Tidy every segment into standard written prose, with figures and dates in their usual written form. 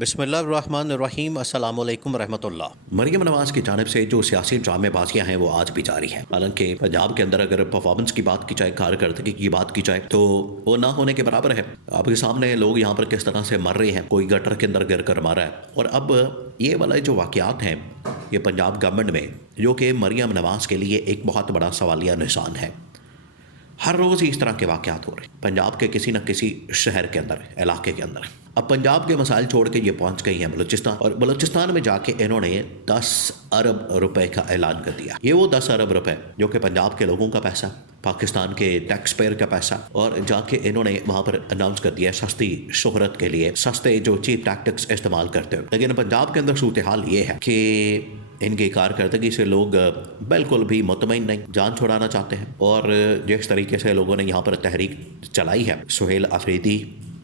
بسم اللہ الرحمن الرحیم۔ السلام علیکم ورحمۃ اللہ۔ مریم نواز کی جانب سے جو سیاسی ڈرامے بازیاں ہیں وہ آج بھی جاری ہیں۔ حالانکہ پنجاب کے اندر اگر پرفارمنس کی بات کی جائے، کارکردگی کی بات کی جائے تو وہ نہ ہونے کے برابر ہے۔ آپ کے سامنے لوگ یہاں پر کس طرح سے مر رہے ہیں، کوئی گٹر کے اندر گر کر مارا ہے۔ اور اب یہ والا جو واقعات ہیں یہ پنجاب گورنمنٹ میں، جو کہ مریم نواز کے لیے ایک بہت بڑا سوالیہ نشان ہے۔ ہر روز ہی اس طرح کے واقعات ہو رہے ہیں پنجاب کے کسی نہ کسی شہر کے اندر، علاقے کے اندر۔ اب پنجاب کے مسائل چھوڑ کے یہ پہنچ گئی ہیں بلوچستان، اور بلوچستان میں جا کے انہوں نے 10 ارب روپے کا اعلان کر دیا۔ یہ وہ 10 ارب روپے جو کہ پنجاب کے لوگوں کا پیسہ، پاکستان کے ٹیکس پیئر کا پیسہ، اور جا کے انہوں نے وہاں پر اناؤنس کر دیا سستی شہرت کے لیے، سستے جو چیپ ٹیکٹکس استعمال کرتے ہوئے۔ لیکن پنجاب کے اندر صورتحال یہ ہے کہ ان کی کارکردگی سے لوگ بالکل بھی مطمئن نہیں، جان چھڑانا چاہتے ہیں۔ اور جس طریقے سے لوگوں نے یہاں پر تحریک چلائی ہے، سہیل آفریدی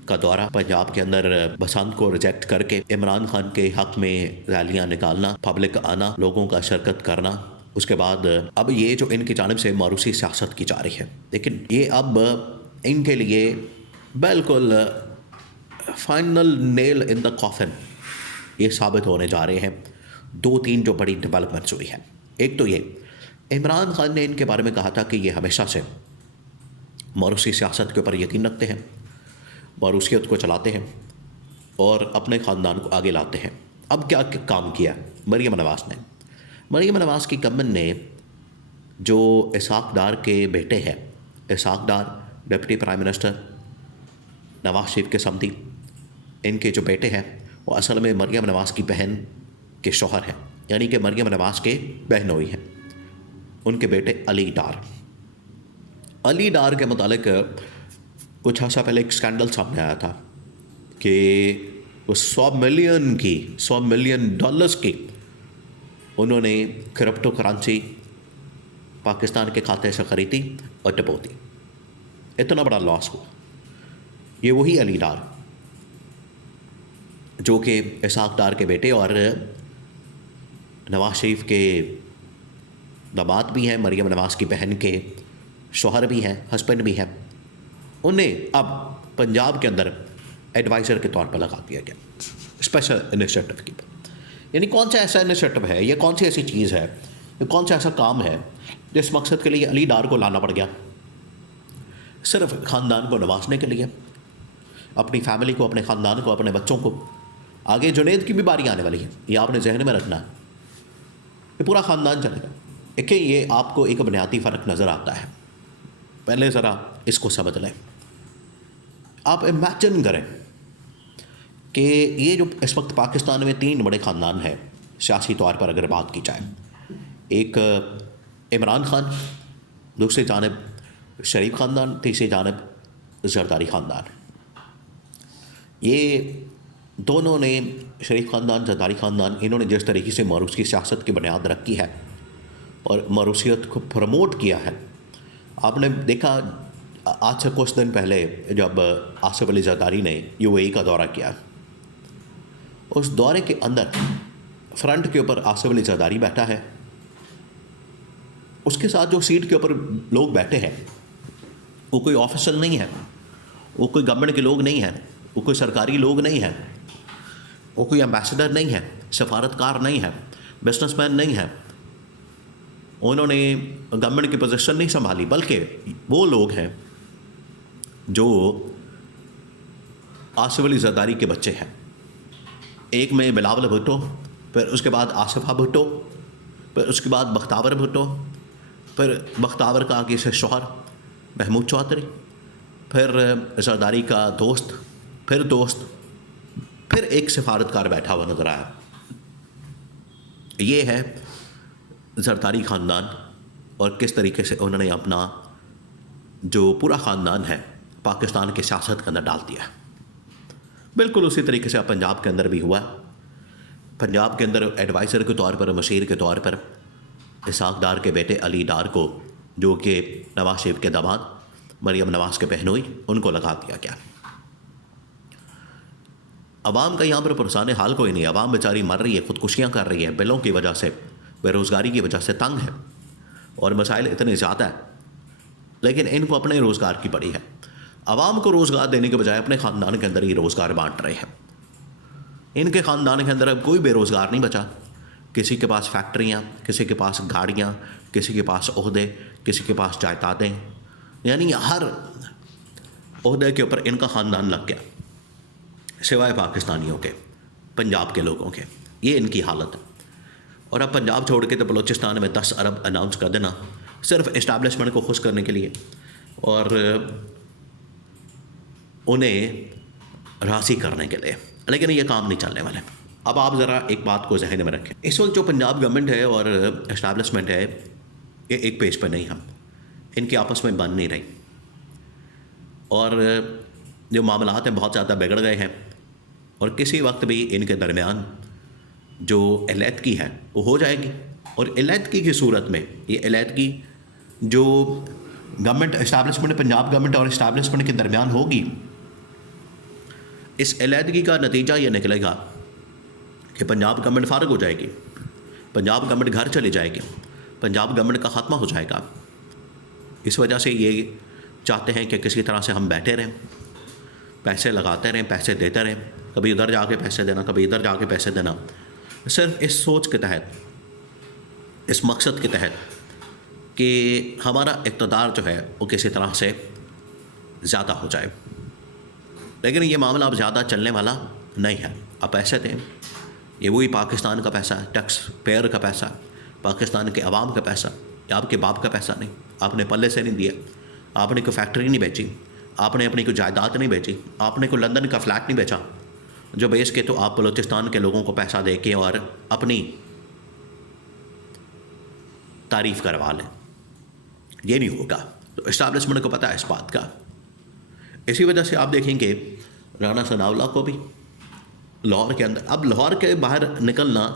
کا دورہ پنجاب کے اندر بسنت کو ریجیکٹ کر کے عمران خان کے حق میں ریلیاں نکالنا، پبلک آنا، لوگوں کا شرکت کرنا، اس کے بعد اب یہ جو ان کی جانب سے موروثی سیاست کی جا رہی ہے، لیکن یہ اب ان کے لیے بالکل فائنل نیل ان دا کافن یہ ثابت ہونے جا رہے ہیں۔ 2-3 جو بڑی ڈیولپمنٹس ہوئی ہیں۔ ایک تو یہ عمران خان نے ان کے بارے میں کہا تھا کہ یہ ہمیشہ سے موروثی سیاست کے اوپر یقین رکھتے ہیں، موروثیت کو چلاتے ہیں اور اپنے خاندان کو آگے لاتے ہیں۔ اب کیا کام کیا مریم نواز نے؟ مریم نواز کی گورنمنٹ نے جو اسحاق ڈار کے بیٹے ہیں، Ishaq Dar deputy prime minister Nawaz Sharif کے سمدھی، ان کے جو بیٹے ہیں وہ اصل میں مریم نواز کی بہن کے شوہر ہیں، یعنی کہ مریم نواز کے بہنوئی ہیں۔ ان کے بیٹے علی ڈار کے متعلق کچھ عرصہ پہلے ایک سکینڈل سامنے آیا تھا کہ وہ $100 ملین کی انہوں نے کرپٹو کرنسی پاکستان کے کھاتے سے خریدی اور ڈبو دی۔ اتنا بڑا لاس ہوا۔ یہ وہی علی ڈار جو کہ اسحاق ڈار کے بیٹے اور نواز شریف کے داماد بھی ہیں، مریم نواز کی بہن کے شوہر بھی ہیں، ہسبینڈ بھی ہیں، انہیں اب پنجاب کے اندر ایڈوائزر کے طور پر لگا دیا گیا اسپیشل انیشیٹو کی۔ یعنی کون سا ایسا انیشیٹو ہے، یہ کون سی ایسی چیز ہے، یہ کون سا ایسا کام ہے جس مقصد کے لیے علی ڈار کو لانا پڑ گیا؟ صرف خاندان کو نوازنے کے لیے، اپنی فیملی کو، اپنے خاندان کو، اپنے بچوں کو۔ آگے جنید کی بھی باری آنے والی ہے، یہ آپ نے ذہن میں رکھنا ہے، یہ پورا خاندان چلے گا۔ کہ یہ آپ کو ایک بنیادی فرق نظر آتا ہے، پہلے ذرا اس کو سمجھ لیں۔ آپ امیجن کریں کہ یہ جو اس وقت پاکستان میں 3 بڑے خاندان ہیں سیاسی طور پر اگر بات کی جائے، ایک عمران خان، دوسری جانب شریف خاندان، تیسری جانب زرداری خاندان۔ یہ دونوں نے، شریف خاندان، زرداری خاندان، انہوں نے جس طریقے سے موروثی سیاست کی بنیاد رکھی ہے اور موروثیت کو پروموٹ کیا ہے، آپ نے دیکھا آج سے کچھ دن پہلے جب آصف علی زرداری نے UAE کا دورہ کیا، اس دورے کے اندر فرنٹ کے اوپر آصف علی زرداری بیٹھا ہے، اس کے ساتھ جو سیٹ کے اوپر لوگ بیٹھے ہیں وہ کوئی آفیسر نہیں ہے، وہ کوئی گورنمنٹ کے لوگ نہیں ہیں، وہ کوئی سرکاری لوگ نہیں ہیں، وہ کوئی ایمبیسڈر نہیں ہے، سفارتکار نہیں ہے، بزنس مین نہیں ہے، انہوں نے گورنمنٹ کی پوزیشن نہیں سنبھالی، بلکہ وہ لوگ ہیں جو آصف علی زرداری کے بچے ہیں۔ ایک میں بلاول بھٹو، پھر اس کے بعد آصفہ بھٹو، پھر اس کے بعد بختیور بھٹو، پھر بختیور کا آگے سے شوہر محمود چودھری، پھر زرداری کا دوست، پھر ایک سفارتکار بیٹھا ہوا نظر آیا۔ یہ ہے زرداری خاندان، اور کس طریقے سے انہوں نے اپنا جو پورا خاندان ہے پاکستان کے سیاست کے اندر ڈال دیا۔ بالکل اسی طریقے سے اب پنجاب کے اندر بھی ہوا۔ پنجاب کے اندر ایڈوائزر کے طور پر، مشیر کے طور پر اسحاق ڈار کے بیٹے علی ڈار کو، جو کہ نواز شریف کے داماد، مریم نواز کے بہنوئی، ان کو لگا دیا گیا۔ عوام کا یہاں پر پرسان حال کوئی نہیں، عوام بیچاری مر رہی ہے، خودکشیاں کر رہی ہے، بلوں کی وجہ سے، بے روزگاری کی وجہ سے تنگ ہے، اور مسائل اتنے زیادہ ہیں، لیکن ان کو اپنے روزگار کی پڑی ہے۔ عوام کو روزگار دینے کے بجائے اپنے خاندان کے اندر ہی روزگار بانٹ رہے ہیں۔ ان کے خاندان کے اندر اب کوئی بے روزگار نہیں بچا. کسی کے پاس فیکٹریاں، کسی کے پاس گاڑیاں، کسی کے پاس عہدے، کسی کے پاس جائیدادیں، یعنی ہر عہدے کے اوپر ان کا خاندان لگ گیا، سوائے پاکستانیوں کے، پنجاب کے لوگوں کے. یہ ان کی حالت ہے. اور اب پنجاب چھوڑ کے تو بلوچستان میں 10 ارب اناؤنس کر دینا صرف اسٹیبلشمنٹ کو خوش کرنے کے لیے اور انہیں راضی کرنے کے لیے. لیکن یہ کام نہیں چلنے والے. اب آپ ذرا ایک بات کو ذہن میں رکھیں. اس وقت جو پنجاب گورنمنٹ ہے اور اسٹیبلشمنٹ ہے یہ ایک پیج پہ نہیں. ہم ان کی آپس میں بن نہیں رہی اور جو معاملات ہیں بہت زیادہ بگڑ گئے ہیں. اور کسی وقت بھی ان کے درمیان جو علیحدگی ہے وہ ہو جائے گی. اور علیحدگی کی صورت میں یہ علیحدگی جو گورنمنٹ اسٹیبلشمنٹ، پنجاب گورنمنٹ اور اسٹیبلشمنٹ کے درمیان ہوگی، اس علیحدگی کا نتیجہ یہ نکلے گا کہ پنجاب گورنمنٹ فارغ ہو جائے گی، پنجاب گورنمنٹ گھر چلی جائے گی، پنجاب گورنمنٹ کا خاتمہ ہو جائے گا. اس وجہ سے یہ چاہتے ہیں کہ کسی طرح سے ہم بیٹھے رہیں، پیسے لگاتے رہیں، پیسے دیتے رہیں، کبھی ادھر جا کے پیسے دینا، کبھی ادھر جا کے پیسے دینا، صرف اس سوچ کے تحت، اس مقصد کے تحت کہ ہمارا اقتدار جو ہے وہ کسی طرح سے زیادہ ہو جائے. لیکن یہ معاملہ اب زیادہ چلنے والا نہیں ہے. آپ پیسے دیں، یہ وہی پاکستان کا پیسہ ہے، ٹیکس پیئر کا پیسہ، پاکستان کے عوام کا پیسہ. یہ آپ کے باپ کا پیسہ نہیں، آپ نے پلے سے نہیں دیا، آپ نے کوئی فیکٹری نہیں بیچی، آپ نے اپنی کوئی جائیداد نہیں بیچی، آپ نے کوئی لندن کا فلیٹ نہیں بیچا جو بیچ کے تو آپ بلوچستان کے لوگوں کو پیسہ دے کے اور اپنی تعریف کروا لیں. یہ نہیں ہوگا. تو اسٹیبلشمنٹ کو پتہ ہے اس بات کا. اسی وجہ سے آپ دیکھیں کہ رانا ثناء اللہ کو بھی لاہور کے اندر، اب لاہور کے باہر نکلنا،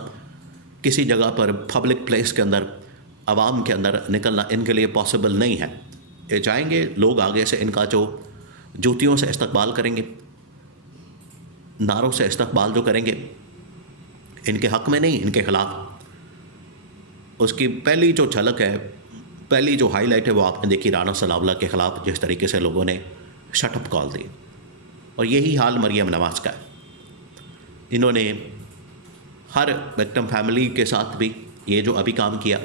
کسی جگہ پر پبلک پلیس کے اندر، عوام کے اندر نکلنا ان کے لیے پاسبل نہیں ہے. یہ جائیں گے لوگ آگے سے ان کا جو جوتیوں سے استقبال کریں گے، نعروں سے استقبال جو کریں گے، ان کے حق میں نہیں، ان کے خلاف. اس کی پہلی جو جھلک ہے، پہلی جو ہائی لائٹ ہے وہ آپ نے دیکھی رانا ثناء اللہ کے خلاف جس طریقے سے لوگوں نے شٹ اپ کال دی. اور یہی حال مریم نواز کا ہے. انہوں نے ہر وکٹم فیملی کے ساتھ بھی یہ جو ابھی کام کیا،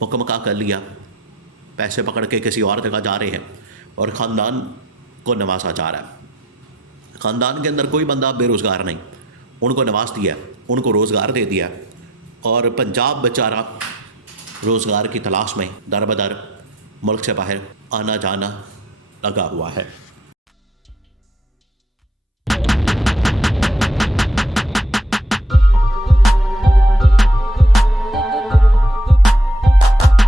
مکمکا کر لیا، پیسے پکڑ کے کسی اور جگہ جا رہے ہیں اور خاندان کو نوازا جا رہا ہے. خاندان کے اندر کوئی بندہ بے روزگار نہیں، ان کو نواز دیا، ان کو روزگار دے دیا. اور پنجاب بیچارہ روزگار کی تلاش میں در بدر ملک سے باہر آنا جانا لگا ہوا ہے.